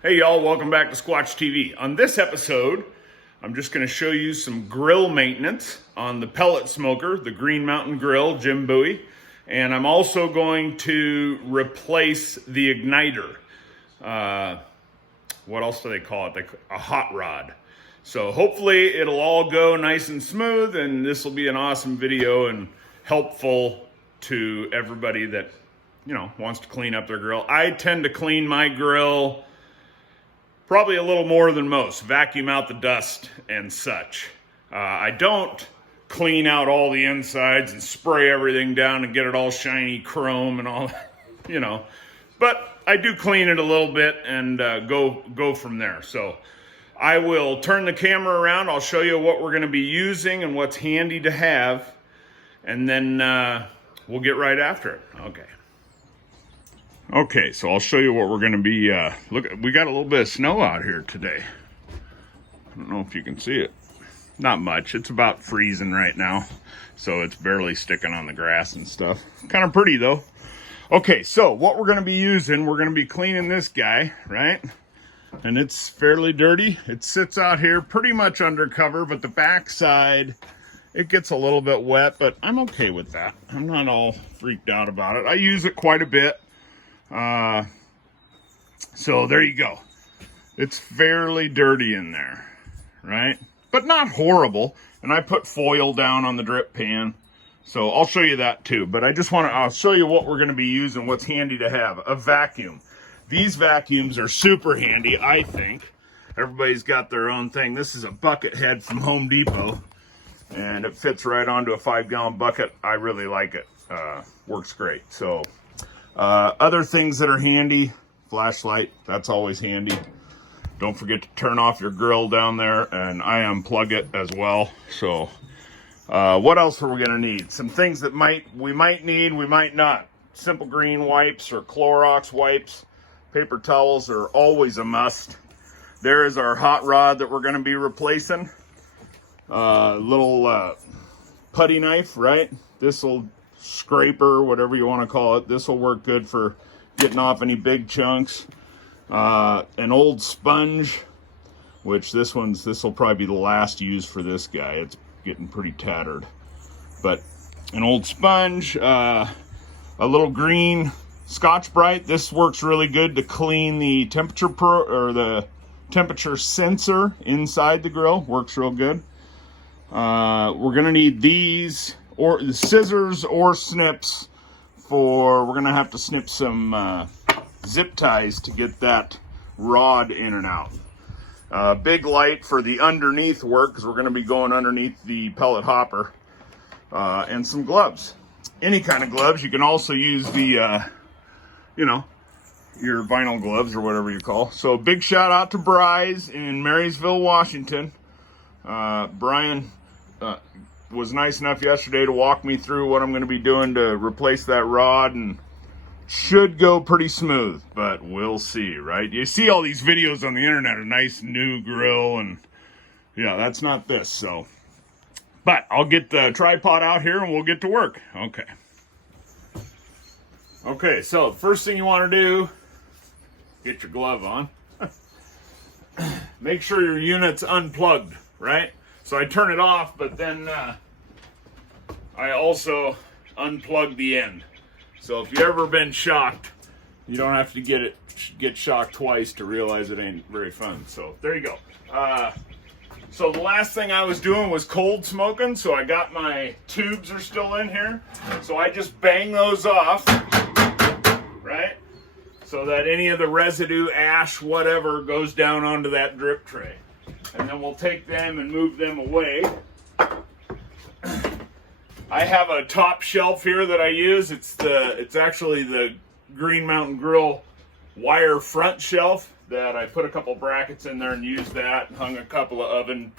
Hey y'all, welcome back to Squatch TV. On this episode, I'm just going to show you some grill maintenance on the pellet smoker, the Green Mountain Grill, Jim Bowie. And I'm also going to replace the igniter. What else do they call it? A hot rod. So hopefully it'll all go nice and smooth, and this will be an awesome video and helpful to everybody that, wants to clean up their grill. I tend to clean my grill probably a little more than most, vacuum out the dust and such. I don't clean out all the insides and spray everything down and get it all shiny chrome and all that, but I do clean it a little bit and go from there. So I will turn the camera around. I'll show you what we're going to be using and what's handy to have, and then we'll get right after it. Okay, so I'll show you what we're going to be, look, we got a little bit of snow out here today. I don't know if you can see it. Not much. It's about freezing right now, so it's barely sticking on the grass and stuff. Kind of pretty, though. Okay, so what we're going to be using, we're going to be cleaning this guy, right? And it's fairly dirty. It sits out here pretty much undercover, but the backside, it gets a little bit wet, but I'm okay with that. I'm not all freaked out about it. I use it quite a bit. So there you go. It's fairly dirty in there, right? But not horrible. And I put foil down on the drip pan, so I'll show you that too. But I'll show you what we're going to be using, what's handy to have. A vacuum. These vacuums are super handy, I think. Everybody's got their own thing. This is a bucket head from Home Depot, and it fits right onto a 5-gallon bucket. I really like it. Works great. So other things that are handy, flashlight, that's always handy. Don't forget to turn off your grill down there, and I unplug it as well. So what else are we going to need? Some things that we might need, we might not. Simple green wipes or Clorox wipes. Paper towels are always a must. There is our hot rod that we're going to be replacing. Little putty knife, right? Scraper, whatever you want to call it. This will work good for getting off any big chunks. An old sponge, which this will probably be the last use for this guy. It's getting pretty tattered. But an old sponge, a little green Scotch-Brite. This works really good to clean the temperature sensor inside the grill. Works real good. We're gonna need these, or the scissors or snips we're gonna have to snip some zip ties to get that rod in and out. Big light for the underneath work, because we're gonna be going underneath the pellet hopper. And some gloves. Any kind of gloves. You can also use the, your vinyl gloves or whatever you call. So big shout out to Bryce in Marysville, Washington. Brian was nice enough yesterday to walk me through what I'm going to be doing to replace that rod, and should go pretty smooth, but we'll see, right? You see all these videos on the internet, a nice new grill, and yeah, that's not this. So, but I'll get the tripod out here and we'll get to work. Okay, so first thing you want to do, get your glove on. Make sure your unit's unplugged, right? So I turn it off, but then I also unplug the end. So if you've ever been shocked, you don't have to get shocked twice to realize it ain't very fun. So there you go. So the last thing I was doing was cold smoking. So I got my tubes are still in here. So I just bang those off, right? So that any of the residue, ash, whatever, goes down onto that drip tray. And then we'll take them and move them away. I have a top shelf here that I use. It's actually the Green Mountain Grill wire front shelf that I put a couple brackets in there and used that, and hung a couple of oven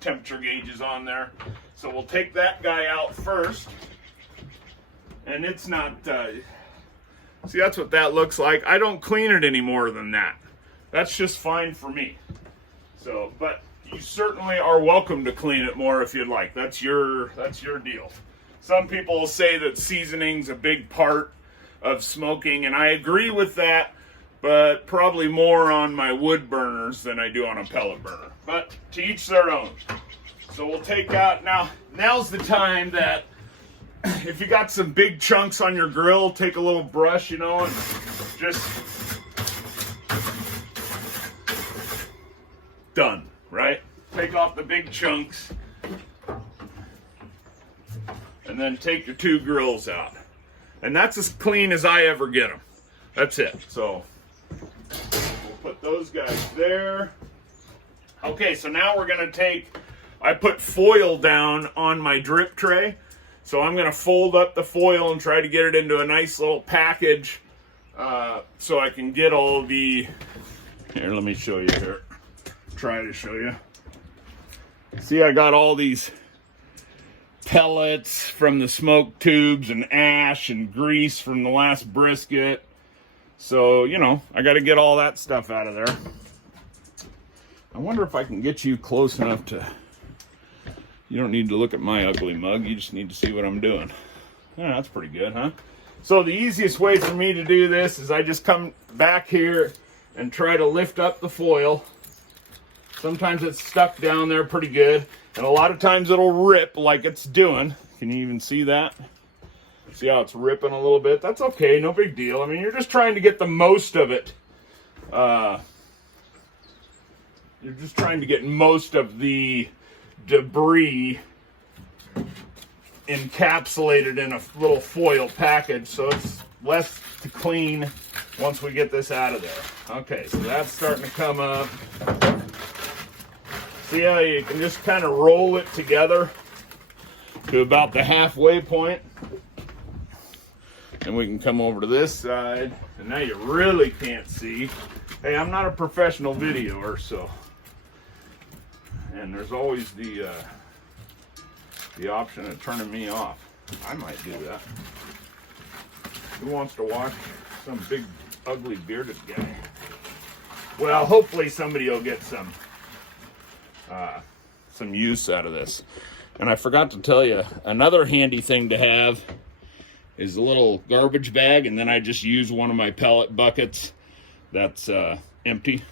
temperature gauges on there. So we'll take that guy out first. And it's not, see, that's what that looks like. I don't clean it any more than that. That's just fine for me. So, but you certainly are welcome to clean it more if you'd like. That's your deal. Some people will say that seasoning's a big part of smoking, and I agree with that, but probably more on my wood burners than I do on a pellet burner. But to each their own. So we'll take out, now's the time that if you got some big chunks on your grill, take a little brush, you know, and just done, right? Take off the big chunks and then take your two grills out. And that's as clean as I ever get them. That's it. So we'll put those guys there. Okay, so now we're gonna I put foil down on my drip tray. So I'm gonna fold up the foil and try to get it into a nice little package so I can get all the, here, let me show you here. Try to show you. See, I got all these pellets from the smoke tubes and ash and grease from the last brisket. So, you know, I got to get all that stuff out of there. I wonder if I can get you close enough to, you don't need to look at my ugly mug, you just need to see what I'm doing. Yeah, that's pretty good, huh? So the easiest way for me to do this is I just come back here and try to lift up the foil. Sometimes it's stuck down there pretty good, and a lot of times it'll rip like it's doing. Can you even see that? See how it's ripping a little bit? That's okay, no big deal. I mean, you're just trying to get the most of it. You're just trying to get most of the debris encapsulated in a little foil package, so it's less to clean once we get this out of there. Okay, so that's starting to come up. See how you can just kind of roll it together to about the halfway point. And we can come over to this side, and now you really can't see. Hey, I'm not a professional videoer, so, and there's always the option of turning me off. I might do that. Who wants to watch some big, ugly, bearded guy? Well, hopefully somebody will get some use out of this. And I forgot to tell you, another handy thing to have is a little garbage bag, and then I just use one of my pellet buckets that's empty.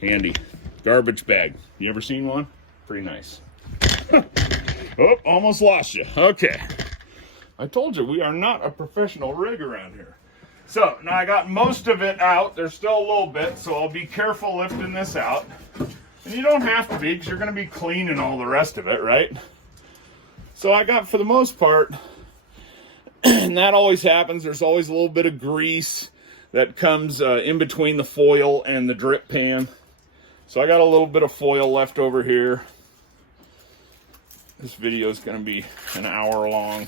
Handy garbage bag. You ever seen one? Pretty nice. Oh, almost lost you. Okay. I told you we are not a professional rig around here. So now I got most of it out. There's still a little bit, so I'll be careful lifting this out. And you don't have to be, because you're going to be cleaning all the rest of it, right? So I got, for the most part, and that always happens, there's always a little bit of grease that comes in between the foil and the drip pan. So I got a little bit of foil left over here. This video is going to be an hour long.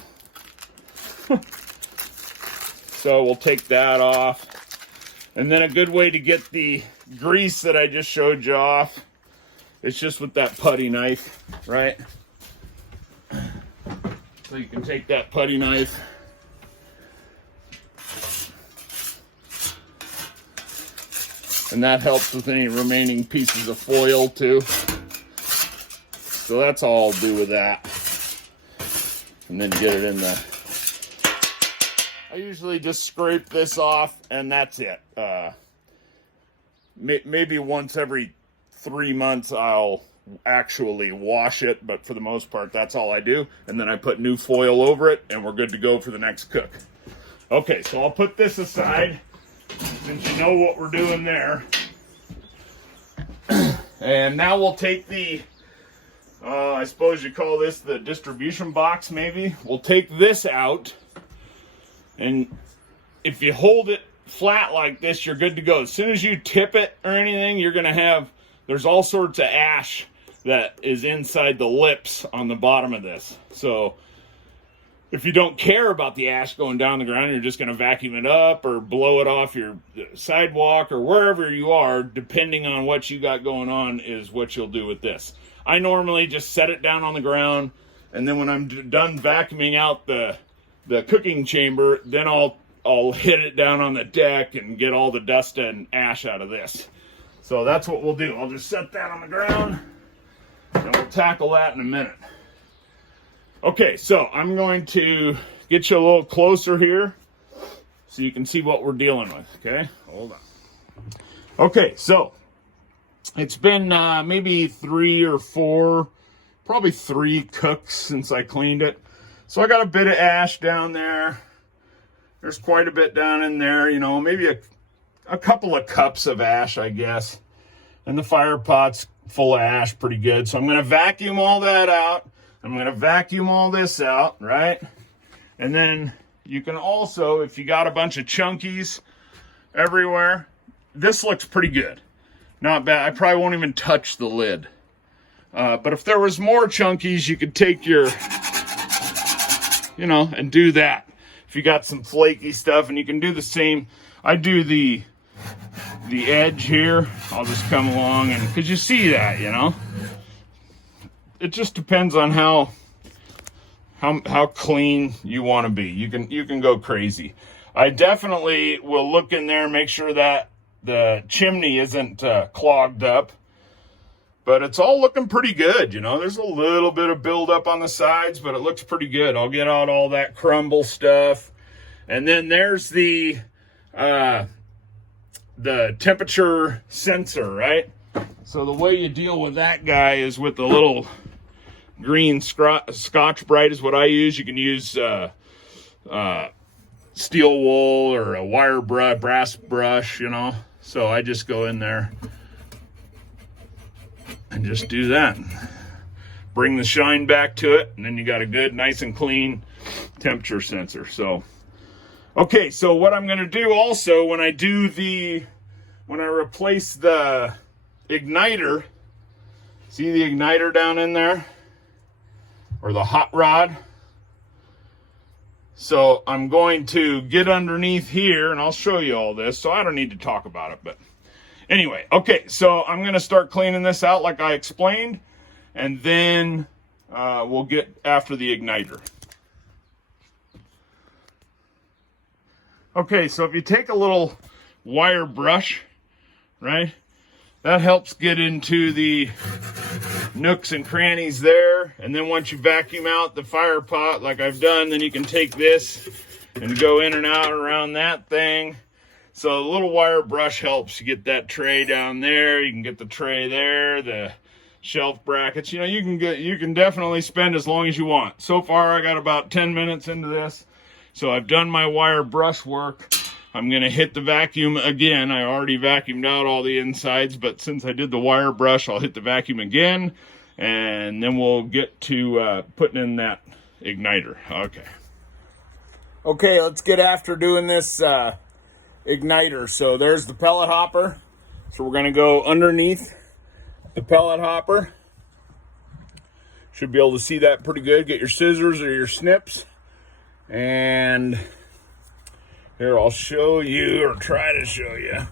So we'll take that off. And then a good way to get the grease that I just showed you off, it's just with that putty knife, right? So you can take that putty knife and that helps with any remaining pieces of foil too. So that's all I'll do with that. And then get it in the, I usually just scrape this off and that's it. Maybe once every 3 months I'll actually wash it, but for the most part that's all I do. And then I put new foil over it and we're good to go for the next cook. Okay, so I'll put this aside since you know what we're doing there. And now we'll take the, I suppose you call this the distribution box maybe. We'll take this out, and if you hold it flat like this, you're good to go. As soon as you tip it or anything, you're going to have, there's all sorts of ash that is inside the lips on the bottom of this. So if you don't care about the ash going down the ground, you're just going to vacuum it up or blow it off your sidewalk or wherever you are, depending on what you got going on is what you'll do with this. I normally just set it down on the ground, and then when I'm done vacuuming out the cooking chamber, then I'll hit it down on the deck and get all the dust and ash out of this. So that's what we'll do. I'll just set that on the ground, and we'll tackle that in a minute. Okay, so I'm going to get you a little closer here so you can see what we're dealing with, okay? Hold on. Okay, so it's been maybe 3 or 4, probably 3 cooks since I cleaned it. So I got a bit of ash down there. There's quite a bit down in there, you know, maybe a couple of cups of ash, I guess. And the fire pot's full of ash pretty good. So I'm going to vacuum all that out. I'm going to vacuum all this out, right? And then you can also, if you got a bunch of chunkies everywhere, this looks pretty good. Not bad. I probably won't even touch the lid. But if there was more chunkies, you could take your, you know, and do that. If you got some flaky stuff, and you can do the same. I do the edge here. I'll just come along, and because you see that, you know, it just depends on how clean you want to be. You can go crazy. I definitely will look in there, make sure that the chimney isn't clogged up. But it's all looking pretty good, you know. There's a little bit of buildup on the sides, but it looks pretty good. I'll get out all that crumble stuff. And then there's the temperature sensor, right? So the way you deal with that guy is with the little green Scotch Brite is what I use. You can use steel wool or a wire brass brush, you know. So I just go in there and just do that. Bring the shine back to it, and then you got a good, nice and clean temperature sensor. So, okay, so what I'm gonna do also when I replace the igniter, see the igniter down in there? Or the hot rod? So I'm going to get underneath here, and I'll show you all this, so I don't need to talk about it, but anyway, okay, so I'm going to start cleaning this out like I explained, and then we'll get after the igniter. Okay, so if you take a little wire brush, right, that helps get into the nooks and crannies there, and then once you vacuum out the fire pot like I've done, then you can take this and go in and out around that thing. So the little wire brush helps you get that tray down there. You can get the tray there, the shelf brackets. You know, you can definitely spend as long as you want. So far, I got about 10 minutes into this. So I've done my wire brush work. I'm going to hit the vacuum again. I already vacuumed out all the insides, but since I did the wire brush, I'll hit the vacuum again, and then we'll get to putting in that igniter. Okay, let's get after doing this igniter. So there's the pellet hopper. So we're going to go underneath the pellet hopper. Should be able to see that pretty good. Get your scissors or your snips. And here, I'll show you, or try to show you.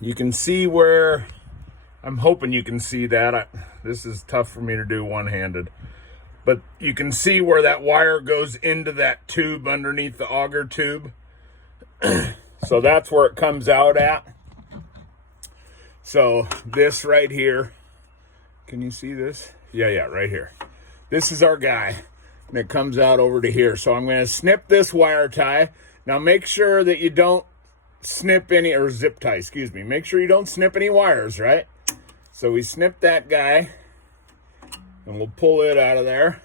You can see where, I'm hoping you can see that. This is tough for me to do one-handed. But you can see where that wire goes into that tube underneath the auger tube. So that's where it comes out at. So this right here, can you see this? Yeah, right here. This is our guy. And it comes out over to here. So I'm going to snip this wire tie. Now make sure that you don't snip any, or zip tie, excuse me. Make sure you don't snip any wires, right? So we snip that guy, and we'll pull it out of there.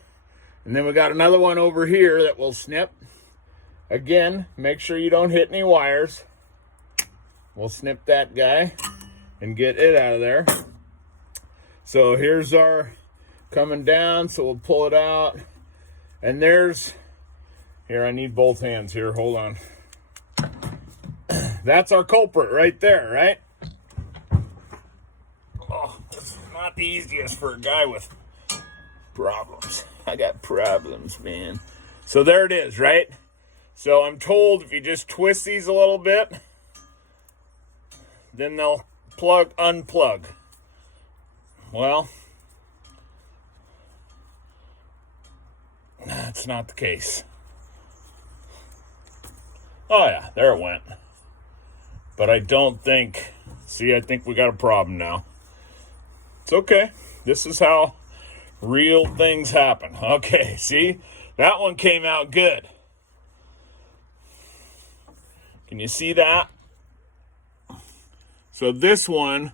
And then we got another one over here that we'll snip. Again, make sure you don't hit any wires. We'll snip that guy and get it out of there. So here's our coming down, so we'll pull it out. And there's, here, I need both hands here, hold on. That's our culprit right there, right? Oh, this is not the easiest for a guy with problems. I got problems, man. So there it is, right? So I'm told if you just twist these a little bit, then they'll unplug. Well, that's not the case. Oh yeah, there it went. But I don't think, see, I think we got a problem now. It's okay. This is how real things happen. Okay, see? That one came out good. Can you see that? So this one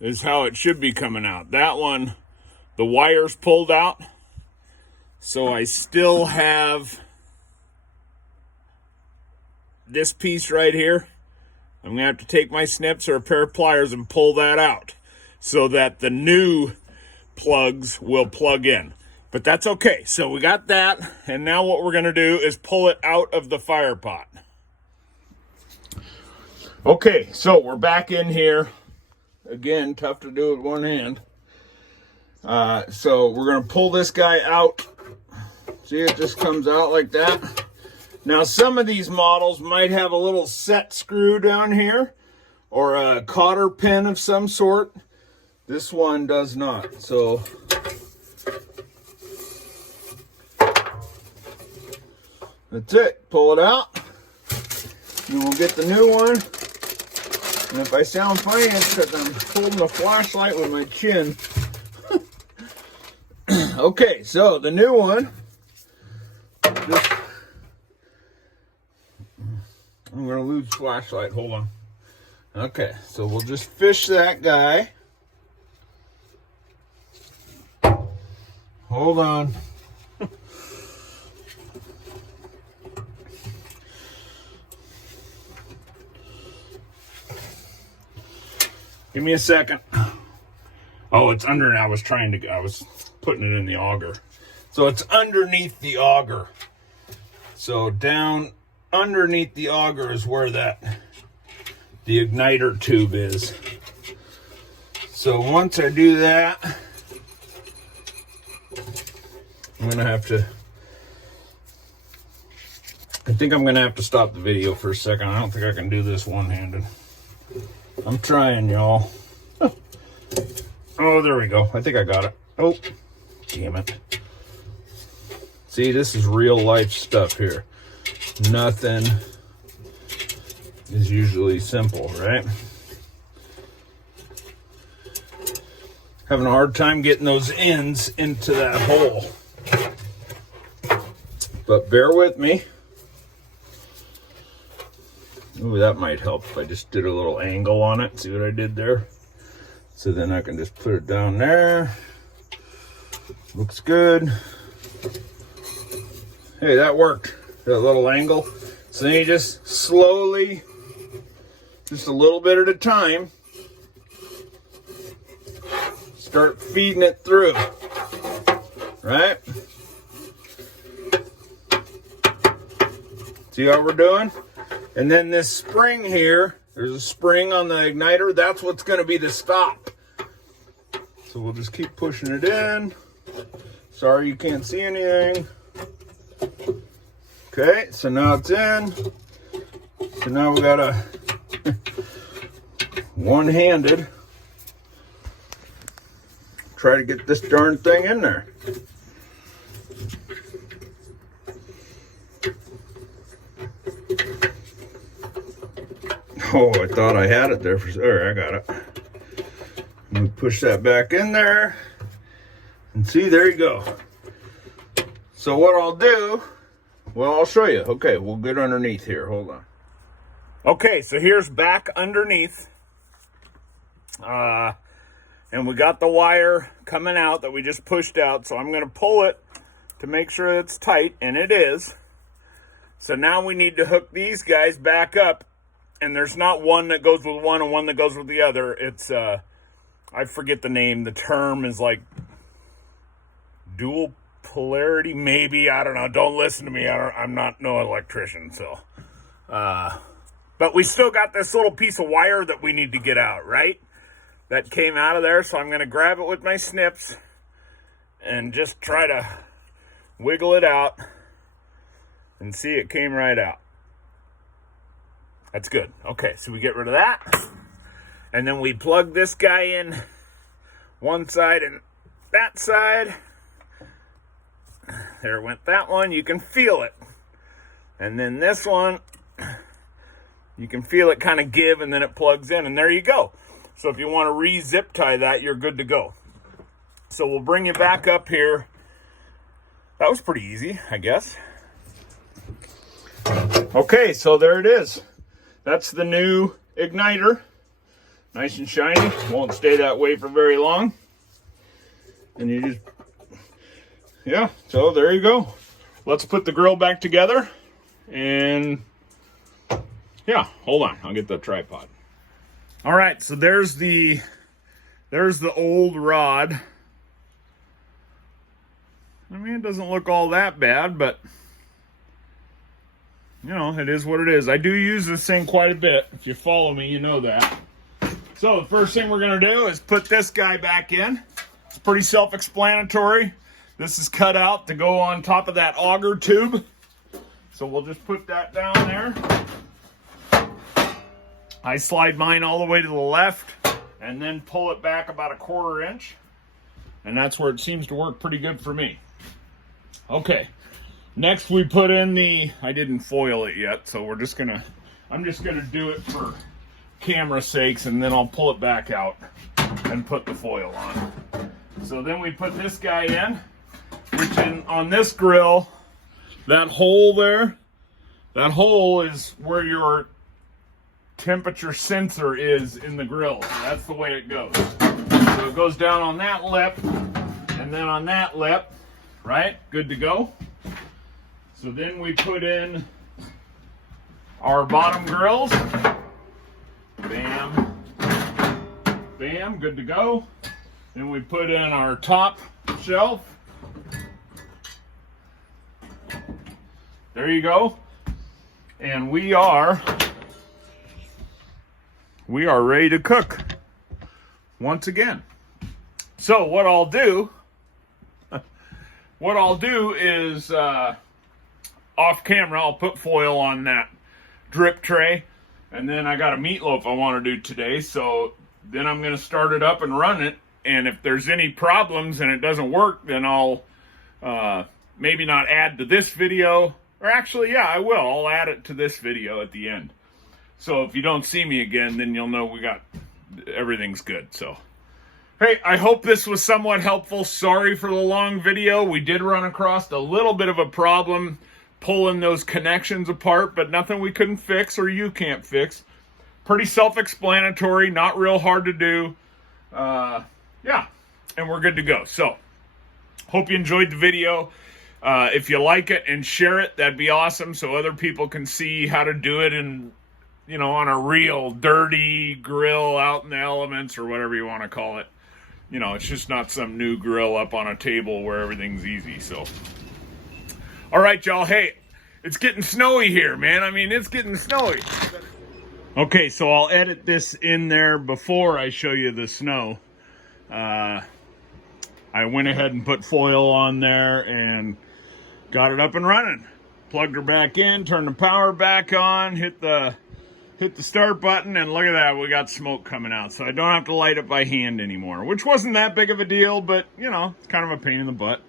is how it should be coming out. That one, the wire's pulled out. So I still have this piece right here. I'm going to have to take my snips or a pair of pliers and pull that out so that the new plugs will plug in. But that's okay. So we got that. And now what we're going to do is pull it out of the fire pot. Okay, so we're back in here. Again, tough to do with one hand. So we're going to pull this guy out. See, it just comes out like that. Now, some of these models might have a little set screw down here or a cotter pin of some sort. This one does not. So that's it. Pull it out. And we'll get the new one. And if I sound funny, it's because I'm holding the flashlight with my chin. Okay, so the new one. I'm going to lose flashlight. Hold on. Okay, so we'll just fish that guy. Hold on. Give me a second. Oh, it's under. I was putting it in the auger. So it's underneath the auger. So down underneath the auger is where the igniter tube is. So once I do that, I'm gonna have to, I think I'm gonna have to stop the video for a second. I don't think I can do this one-handed. I'm trying, y'all. Oh, there we go. I think I got it. Oh, damn it. See, this is real life stuff here. Nothing is usually simple, right? Having a hard time getting those ends into that hole. But bear with me. Ooh, that might help if I just did a little angle on it. See what I did there? So then I can just put it down there. Looks good. Hey, that worked. That little angle. So then you just slowly, just a little bit at a time, start feeding it through. Right? See how we're doing? And then this spring here, there's a spring on the igniter. That's what's going to be the stop. So we'll just keep pushing it in. Sorry you can't see anything. Okay, so now it's in. So now we got a one-handed try to get this darn thing in there. Oh, I thought I had it there for sure. I got it. Let me push that back in there. And see, there you go. So what I'll do, well, I'll show you. Okay, we'll get underneath here. Hold on. Okay, so here's back underneath. And we got the wire coming out that we just pushed out. So I'm going to pull it to make sure it's tight, and it is. So now we need to hook these guys back up. And there's not one that goes with one and one that goes with the other. It's, I forget the name. The term is like dual polarity, maybe. I don't know. Don't listen to me. I'm not no electrician, so. But we still got this little piece of wire that we need to get out, right? That came out of there, so I'm going to grab it with my snips and just try to wiggle it out and see it came right out. That's good. Okay, so we get rid of that. And then we plug this guy in one side and that side. There went that one. You can feel it. And then this one, you can feel it kind of give, and then it plugs in. And there you go. So if you want to re-zip tie that, you're good to go. So we'll bring you back up here. That was pretty easy, I guess. Okay, so there it is. That's the new igniter. Nice and shiny. Won't stay that way for very long. And you just, yeah, so there you go. Let's put the grill back together. And yeah, hold on. I'll get the tripod. All right, so there's the old rod. I mean, it doesn't look all that bad, but you know, it is what it is. I do use this thing quite a bit. If you follow me, you know that. So the first thing we're gonna do is put this guy back in. It's pretty self-explanatory. This is cut out to go on top of that auger tube. So we'll just put that down there. I slide mine all the way to the left and then pull it back about 1/4 inch. And that's where it seems to work pretty good for me. Okay, next we put in I didn't foil it yet, so I'm just gonna do it for camera sakes, and then I'll pull it back out and put the foil on. So then we put this guy in, which on this grill, that hole there, that hole is where your temperature sensor is in the grill. So that's the way it goes. So it goes down on that lip, and then on that lip, right? Good to go. So then we put in our bottom grills. Bam. Bam, good to go. Then we put in our top shelf. There you go. And we are ready to cook once again. So what I'll do is off camera, I'll put foil on that drip tray, and then I got a meatloaf I want to do today, so then I'm going to start it up and run it, and if there's any problems and it doesn't work, then I'll maybe not add to this video, or actually, yeah, I will. I'll add it to this video at the end. So if you don't see me again, then you'll know everything's good, so. Hey, I hope this was somewhat helpful. Sorry for the long video. We did run across a little bit of a problem pulling those connections apart, but nothing we couldn't fix or you can't fix. Pretty self-explanatory, not real hard to do. Yeah, and we're good to go. So, hope you enjoyed the video. If you like it and share it, that'd be awesome, so other people can see how to do it on a real dirty grill out in the elements, or whatever you want to call it. You know, it's just not some new grill up on a table where everything's easy, so. All right, y'all. Hey, it's getting snowy here, man. I mean, it's getting snowy. Okay, so I'll edit this in there before I show you the snow. I went ahead and put foil on there and got it up and running. Plugged her back in, turned the power back on, hit the start button, and look at that, we got smoke coming out. So I don't have to light it by hand anymore, which wasn't that big of a deal, but, you know, it's kind of a pain in the butt.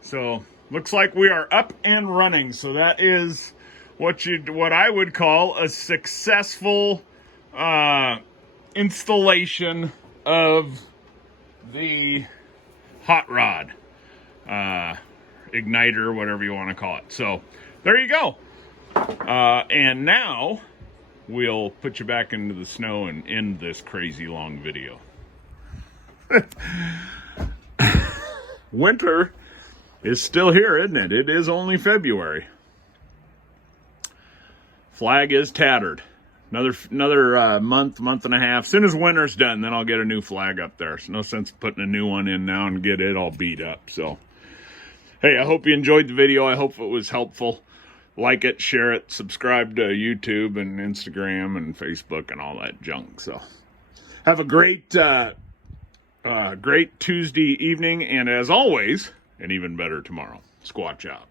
So, looks like we are up and running. So that is what I would call a successful installation of the hot rod igniter, whatever you want to call it. So, there you go. And now we'll put you back into the snow and end this crazy long video. Winter is still here, isn't it? It is only February. Flag is tattered. Another month and a half. As soon as winter's done, then I'll get a new flag up there. It's no sense putting a new one in now and get it all beat up. So, hey, I hope you enjoyed the video. I hope it was helpful. Like it, share it, subscribe to YouTube and Instagram and Facebook and all that junk. So, have a great Tuesday evening, and as always, an even better tomorrow. Squatch out.